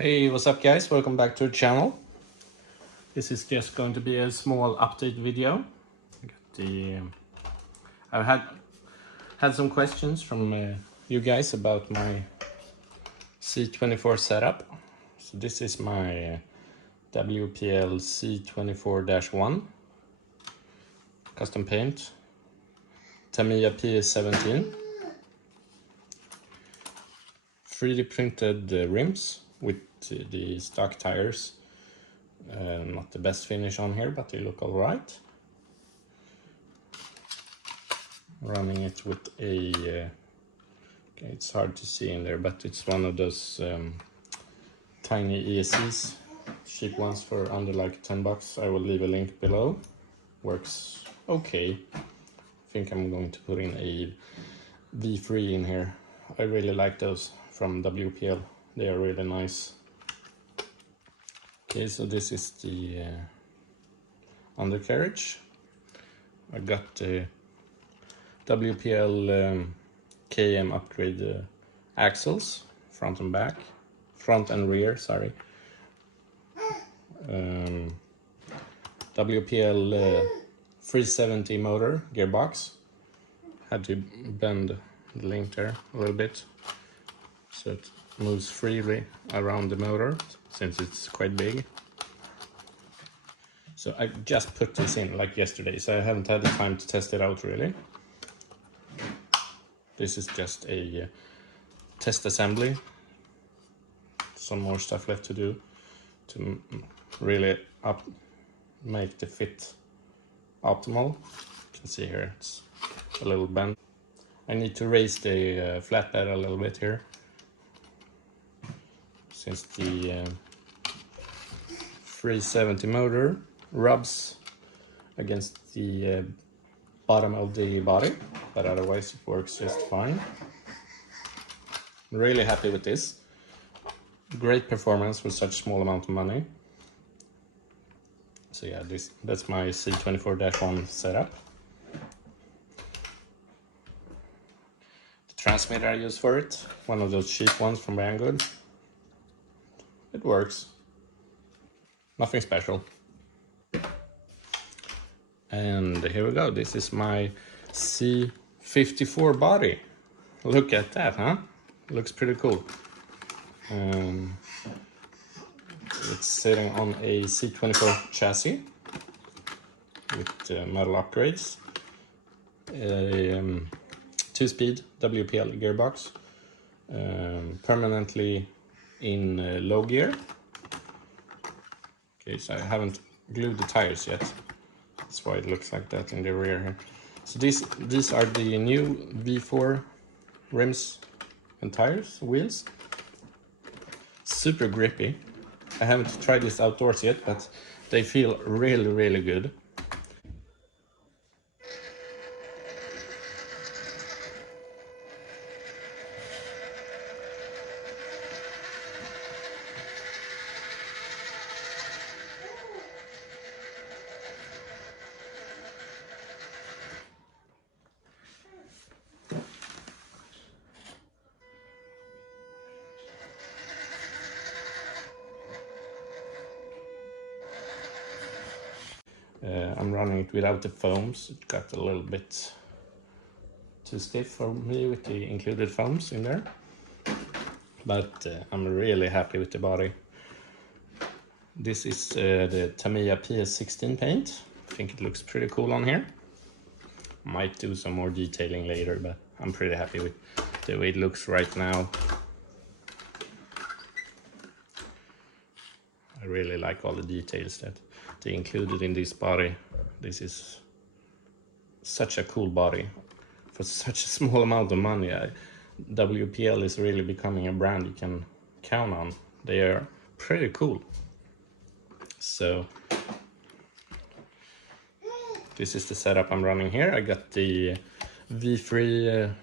Hey, what's up guys? Welcome back to the channel. This is just going to be a small update video. I've had some questions from you guys about my C24 setup. So this is my WPL C24-1 custom paint Tamiya PS17 3D printed rims with the stock tires. Not the best finish on here, but they look all right. Running it with a okay, it's hard to see in there, but it's one of those tiny ESCs, cheap ones for under like 10 bucks. I will leave a link below. Works okay. I think I'm going to put in a V3 in here. I really like those from WPL. They are really nice. Okay, so this is the undercarriage. I got the WPL KM upgrade axles, front and rear, sorry. WPL 370 motor gearbox. Had to bend the link there a little bit so it moves freely around the motor since it's quite big. So I just put this in like yesterday, so I haven't had the time to test it out really. This is just a test assembly. Some more stuff left to do to really make the fit optimal. You can see here it's a little bent. I need to raise the flatbed a little bit here, since the 370 motor rubs against the bottom of the body, but otherwise it works just fine. I'm really happy with this. Great performance for such small amount of money. So yeah, that's my C24-1 setup. The transmitter I use for it, one of those cheap ones from Banggood. It works. Nothing special. And here we go. This is my C54 body. Look at that, huh? Looks pretty cool. It's sitting on a C24 chassis with metal upgrades. A 2-speed WPL gearbox, permanently in low gear. Okay, so I haven't glued the tires yet. That's why it looks like that in the rear here. So these are the new V4 rims and tires, wheels. Super grippy. I haven't tried this outdoors yet, but they feel really, really good. I'm running it without the foams. It got a little bit too stiff for me with the included foams in there. But I'm really happy with the body. This is the Tamiya PS16 paint. I think it looks pretty cool on here. Might do some more detailing later, but I'm pretty happy with the way it looks right now. I really like all the details that they included in this body. This is such a cool body for such a small amount of money. WPL is really becoming a brand you can count on. They are pretty cool. So this is the setup I'm running here. I got the V3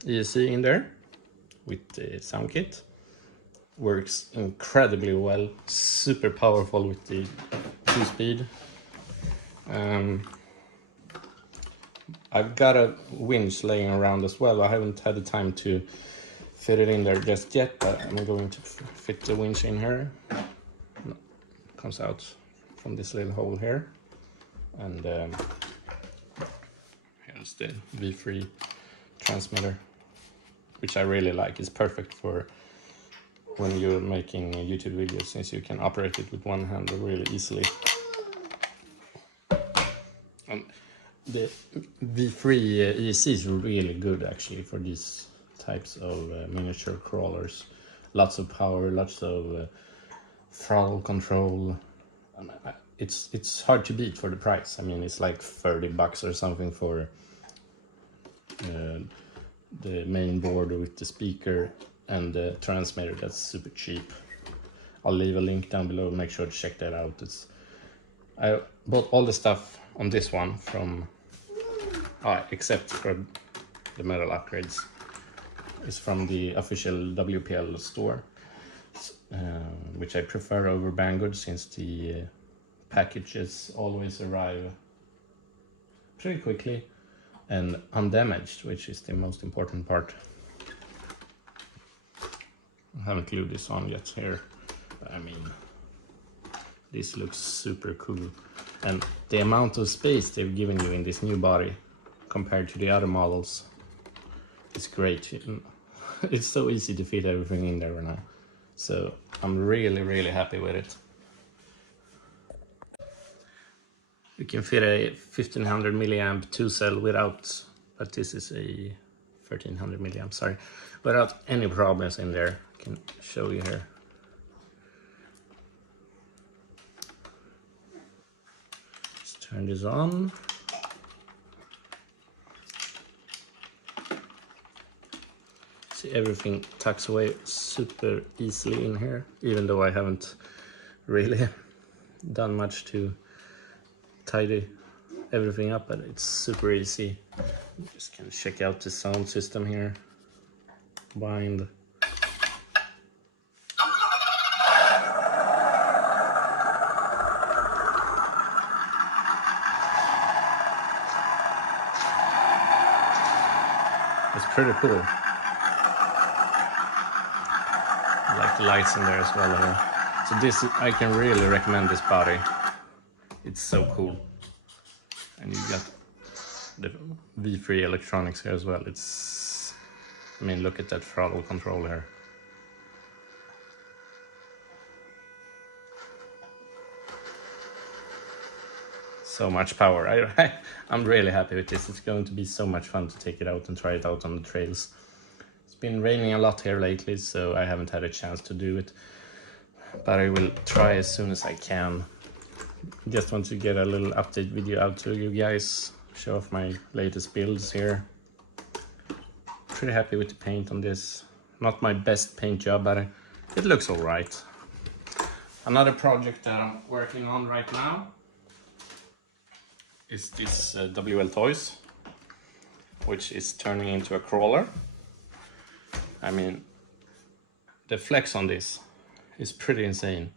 ESC in there with the sound kit. Works incredibly well, super powerful with the 2-speed. I've got a winch laying around as well. I haven't had the time to fit it in there just yet, but I'm going to fit the winch in here. Comes out from this little hole here, and here's the V3 transmitter, which I really like. It's perfect for when you're making YouTube videos, since you can operate it with one hand really easily. And the V3 ESC is really good actually for these types of miniature crawlers. Lots of power, lots of throttle control. It's hard to beat for the price. I mean, it's like $30 or something for the main board with the speaker and the transmitter. That's super cheap. I'll leave a link down below. Make sure to check that out. I bought all the stuff on this one from except for the metal upgrades. It's from the official WPL store, which I prefer over Banggood, since the packages always arrive pretty quickly and undamaged, which is the most important part. I haven't glued this on yet here, but I mean, this looks super cool. And the amount of space they've given you in this new body compared to the other models is great. It's so easy to fit everything in there now. So I'm really happy with it. You can fit a 1500 milliamp 2-cell without, but this is a 1300 milliamp, sorry, without any problems in there. I can show you here. Let's turn this on. See, everything tucks away super easily in here, even though I haven't really done much to tidy everything up, but it's super easy. Just can check out the sound system here. Bind. It's pretty cool. I like the lights in there as well here. So this, I can really recommend this body. It's so cool. And you got the V3 electronics here as well. It's, I mean, look at that throttle control here. So much power. I'm really happy with this. It's going to be so much fun to take it out and try it out on the trails. It's been raining a lot here lately, so I haven't had a chance to do it. But I will try as soon as I can. Just want to get a little update video out to you guys, show off my latest builds here. Pretty happy with the paint on this. Not my best paint job, but it looks alright. Another project that I'm working on right now is this WL Toys, which is turning into a crawler. I mean, the flex on this is pretty insane.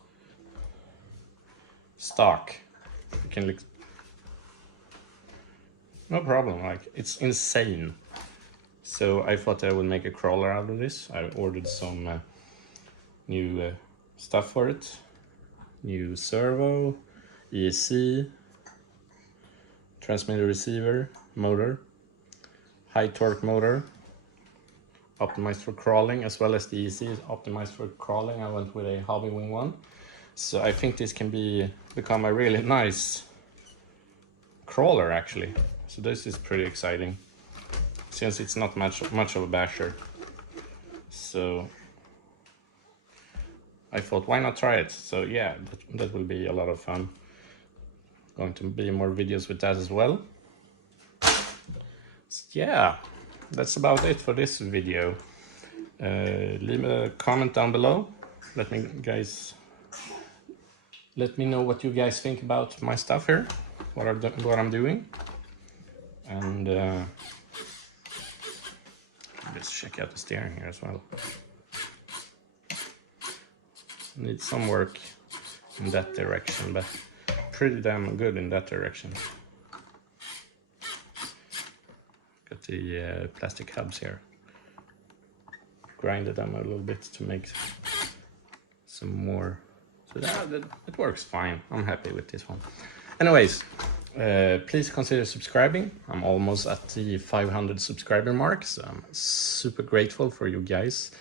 Stock, you can look, no problem, like it's insane. So I thought I would make a crawler out of this. I ordered some new stuff for it. New servo, ESC, transmitter receiver, motor, high torque motor, optimized for crawling, as well as the ESC is optimized for crawling. I went with a Hobby Wing one. So I think this can become a really nice crawler actually. So this is pretty exciting, since it's not much of a basher. So I thought, why not try it? So yeah, that will be a lot of fun. Going to be more videos with that as well. So yeah, that's about it for this video. Leave a comment down below. Let me know what you guys think about my stuff here, what I'm doing. And let's check out the steering here as well. Need some work in that direction, but pretty damn good in that direction. Got the plastic hubs here. grinded them a little bit to make some more. So it works fine. I'm happy with this one. Anyways, please consider subscribing. I'm almost at the 500 subscriber mark, so I'm super grateful for you guys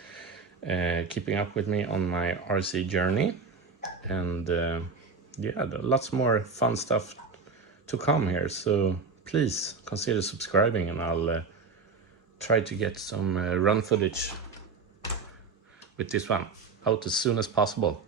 keeping up with me on my RC journey. And yeah, lots more fun stuff to come here, so please consider subscribing, and I'll try to get some run footage with this one out as soon as possible.